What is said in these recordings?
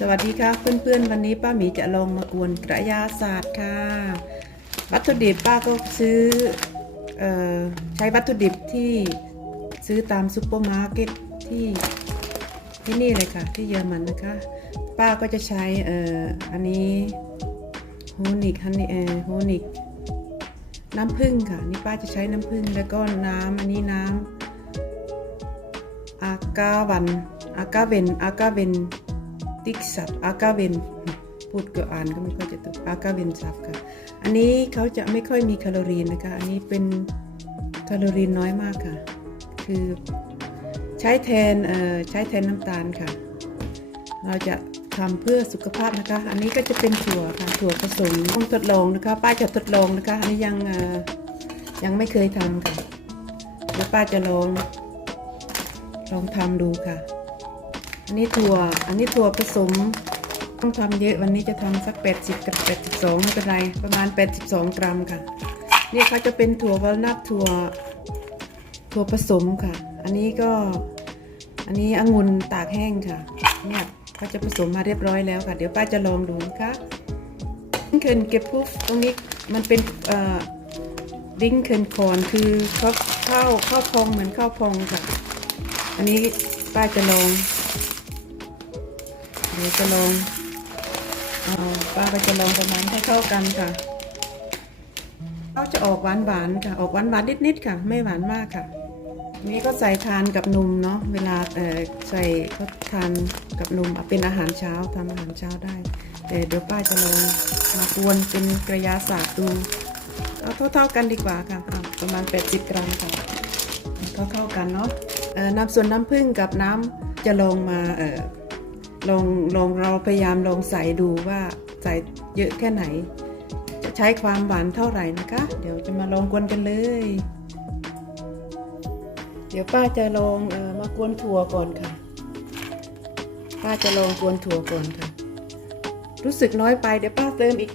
สวัสดีค่ะเพื่อนๆ วันนี้ป้าหมีจะลองมากวนกระยาศาสตร์ค่ะ วัตถุดิบป้าก็ซื้อออใช้วัตถุดิบที่ซื้อตามซุปเปอร์มาร์เก็ตที่ที่นี่เลยค่ะ ที่เยอรมันนะคะ ป้าก็จะใช้อออันนี้โฮนิกฮันนี่เอโฮนิกน้ำผึ้งค่ะ นี่ป้าจะใช้น้ำผึ้งแล้วก็น้ำอันนี้น้ำอากาวันอากาเวนอากาเวน ติกซับอากาเวนพูดก็อ่านก็ไม่ค่อยจะถูกอากาเวนซับค่ะ อันนี้เขาจะไม่ค่อยมีแคลอรีนนะคะ อันนี้เป็นแคลอรีนน้อยมากค่ะ คือใช้แทนเอ่อใช้แทนน้ำตาลค่ะ เราจะทำเพื่อสุขภาพนะคะ อันนี้ก็จะเป็นถั่วค่ะถั่วผสมต้องทดลองนะคะ ป้าจะทดลองนะคะ อันนี้ยังยังไม่เคยทำค่ะเดี๋ยวป้าจะลองลองทำดูค่ะ อันนี้ถั่ว อันนี้ถั่วผสม ต้องทำเยอะวันนี้จะทำสัก 80 กับ 82 ไม่เป็นไร ประมาณ 82 กรัมค่ะ นี่เขาจะเป็นถั่ววอลนัทถั่ว ถั่วผสมค่ะ อันนี้ก็ อันนี้องุ่นตากแห้งค่ะ เนี่ยเขาจะผสมมาเรียบร้อยแล้วค่ะ เดี๋ยวป้าจะลองดูนะคะดิงเคินเก็บพุฟตรงนี้มันเป็นเออดิ้งเคินคอนคือเขาข้าวข้าวพองเหมือนข้าวพองค่ะ อันนี้ป้าจะลอง เดี๋ยวจะลองเอาป้าก็จะลองประมาณให้เข้ากันค่ะเขาจะออกหวานหวานๆค่ะ ออกหวานหวานนิดๆค่ะ ไม่หวานมากค่ะ นี้ก็ใส่ทานกับนมเนาะเวลาเออใส่ก็ทานกับนมเป็นอาหารเช้าทำอาหารเช้าได้ แต่เดี๋ยวป้าจะลองมากวนเป็นกระยาศาสตร์ดูเอาเท่าๆกันดีกว่าค่ะอะประมาณ 80 กรัมค่ะเข้าๆกันเนาะน้ำส่วนน้ำผึ้งกับน้ำจะลองมา ลองลองเราพยายามลองใส่ดูว่าใส่เยอะแค่ไหน จะใช้ความหวานเท่าไหร่นะคะ เดี๋ยวจะมาลองกวนกันเลย เดี๋ยวป้าจะลองเออมากวนถั่วก่อนค่ะ ป้าจะลองกวนถั่วก่อนค่ะ รู้สึกน้อยไปเดี๋ยวป้าเติมอีก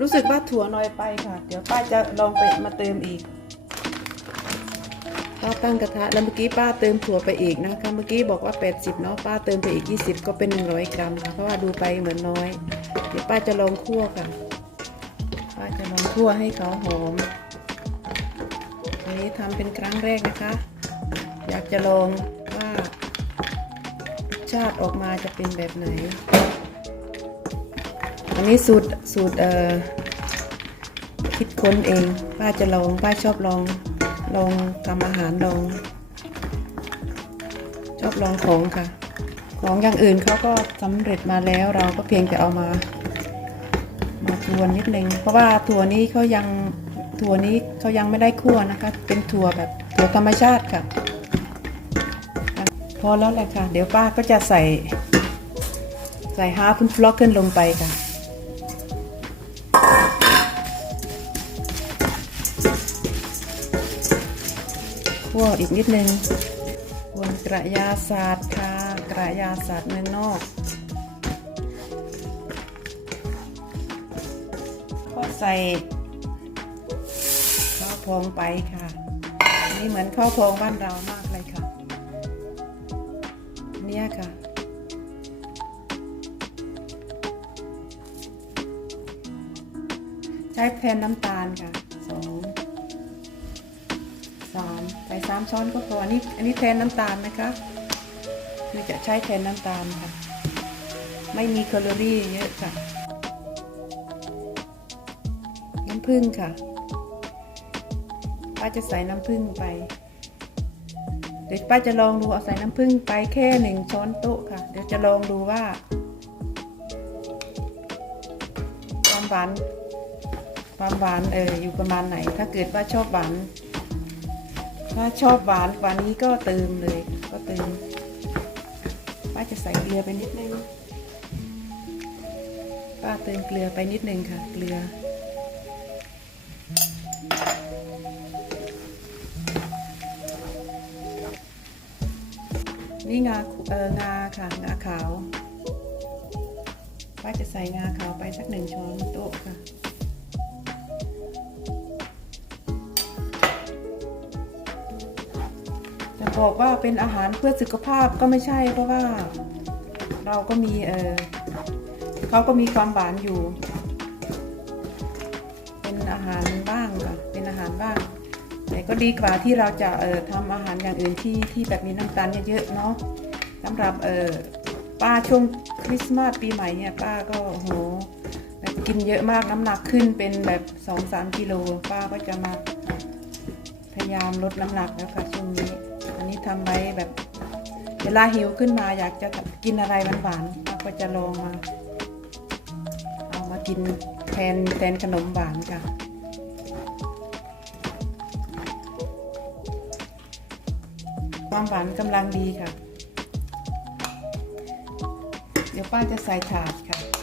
รู้สึกว่าถั่วน้อยไปค่ะ เดี๋ยวป้าจะลองไปมาเติมอีก ป้าตั้งกระทะแล้วเมื่อกี้ป้าเติมถั่วไปอีกนะคะ เมื่อกี้บอกว่า 80เนาะป้าเติมไปอีก 20 ก็เป็น 100 กรัมค่ะเพราะว่าดูไปเหมือนน้อย เดี๋ยวป้าจะลองคั่วค่ะ ป้าจะลองคั่วให้เขาหอม อันนี้ทำเป็นครั้งแรกนะคะ อยากจะลองว่ารสชาติออกมาจะเป็นแบบไหน อันนี้สูตรสูตรเอ่อคิดค้นเอง ป้าจะลองป้าชอบลอง ลองทำอาหารลอง ชอบลองของค่ะ ของอย่างอื่นเขาก็สำเร็จมาแล้วเราก็เพียงแต่เอามา มาทวนนิดนึง เพราะว่าถั่วนี้เขายังถั่วนี้เขายังไม่ได้คั่วนะคะ เป็นถั่วแบบถั่วธรรมชาติค่ะ พอแล้วแหละค่ะ เดี๋ยวป้าก็จะใส่ใส่ฮาฟุนฟลอกขึ้นลงไปค่ะ คั่วอีกนิดนึงบนกระยาศาสตร์ค่ะกระยาศาสตร์เมืองนอกก็ใส่ข้าวพองไปค่ะ นี่เหมือนข้าวพองบ้านเรามากเลยค่ะ เนี่ยค่ะใช้แทนน้ำตาลค่ะ สามช้อนก็พออันนี้อันนี้แทนน้ำตาลนะคะคือจะใช้แทนน้ำตาลค่ะ ไม่มีแคลอรี่เยอะค่ะน้ำผึ้งค่ะป้าจะใส่น้ำผึ้งไป เดี๋ยวป้าจะลองดูเอาใส่น้ำผึ้งไปแค่หนึ่งช้อนโต๊ะค่ะ เดี๋ยวจะลองดูว่าความหวานความหวานเอออยู่ประมาณไหน ถ้าเกิดว่าชอบหวาน ถ้าชอบหวานกว่านี้ก็เติมเลย ก็เติมป้าจะใส่เกลือไปนิดนึงป้าเติมเกลือไปนิดนึงค่ะ เกลือ นี่งาเอองาค่ะงาขาวป้าจะใส่งาขาวไปสักหนึ่งช้อนโต๊ะค่ะ บอกว่าเป็นอาหารเพื่อสุขภาพก็ไม่ใช่ เพราะว่าเราก็มีเออเขาก็มีความหวานอยู่ เป็นอาหารบ้างค่ะเป็นอาหารบ้างแต่ก็ดีกว่าที่เราจะเอ่อทำอาหารอย่างอื่นที่ที่แบบมีน้ำตาลเยอะๆเนาะสำหรับเอ่อป้าช่วงคริสต์มาสปีใหม่เนี่ยป้าก็โหแบบกินเยอะมากน้ำหนักขึ้นเป็นแบบสองสามกิโลป้าก็จะมาพยายามลดน้ำหนักแล้วค่ะช่วงนี้ ทำไว้แบบ เวลาหิวขึ้นมาอยากจะกินอะไรหวานๆป้าก็จะลองมา เอามากินแทนแทนขนมหวานค่ะความหวานกำลังดีค่ะ เดี๋ยวป้าจะใส่ถาดค่ะ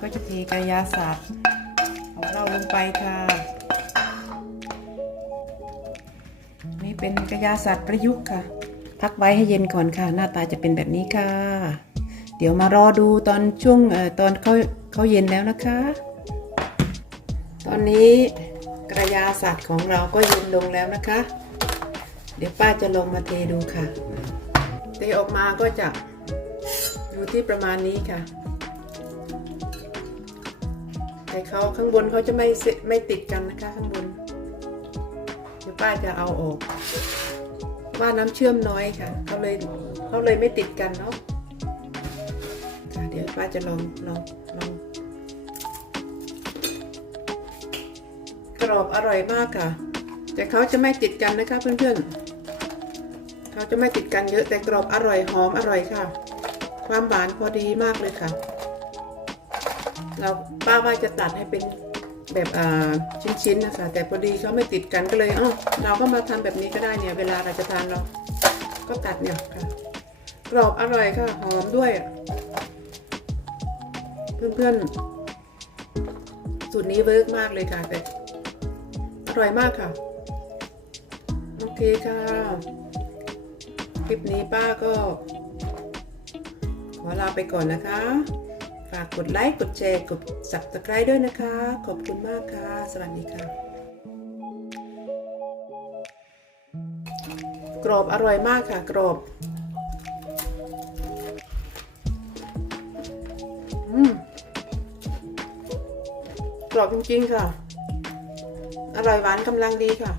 ก็จะเทกายาศาสตร์ของเราลงไปค่ะ นี่เป็นกายาศาสตร์ประยุกต์ค่ะ พักไว้ให้เย็นก่อนค่ะ หน้าตาจะเป็นแบบนี้ค่ะ เดี๋ยวมารอดูตอนช่วงอตอนเขาเขาเย็นแล้วนะคะ ตอนนี้กระยาศาสตร์ของเราก็เย็นลงแล้วนะคะ เดี๋ยวป้าจะลงมาเทดูค่ะ เทออกมาก็จะอยู่ที่ประมาณนี้ค่ะ แต่เขาข้างบนเขาจะไม่ไม่ติดกันนะคะข้างบน เดี๋ยวป้าจะเอาออก ว่าน้ำเชื่อมน้อยค่ะเขาเลยเขาเลยไม่ติดกันเนาะค่ะเดี๋ยวป้าจะลองลองลองกรอบอร่อยมากค่ะ แต่เขาจะไม่ติดกันนะคะเพื่อนๆเขาจะไม่ติดกันเยอะแต่กรอบอร่อยหอมอร่อยค่ะ ความหวานพอดีมากเลยค่ะ เราป้าว่าจะตัดให้เป็นแบบอ่าชิ้นๆนะคะแต่พอดีเขาไม่ติดกันก็เลยเอ้าเราก็มาทำแบบนี้ก็ได้เนี่ย เวลาเราจะทานเราก็ตัดเนี่ยค่ะกรอบอร่อยค่ะหอมด้วย เพื่อนๆสูตรนี้เวิร์กมากเลยค่ะแต่อร่อยมากค่ะโอเคค่ะคลิปนี้ป้าก็ขอลาไปก่อนนะคะ ฝากกดไลค์ กดแชร์ กด subscribe ด้วยนะคะ ขอบคุณมากค่ะ สวัสดีค่ะ กรอบอร่อยมากค่ะ กรอบอืมกรอบจริงๆค่ะ อร่อยหวานกำลังดีค่ะ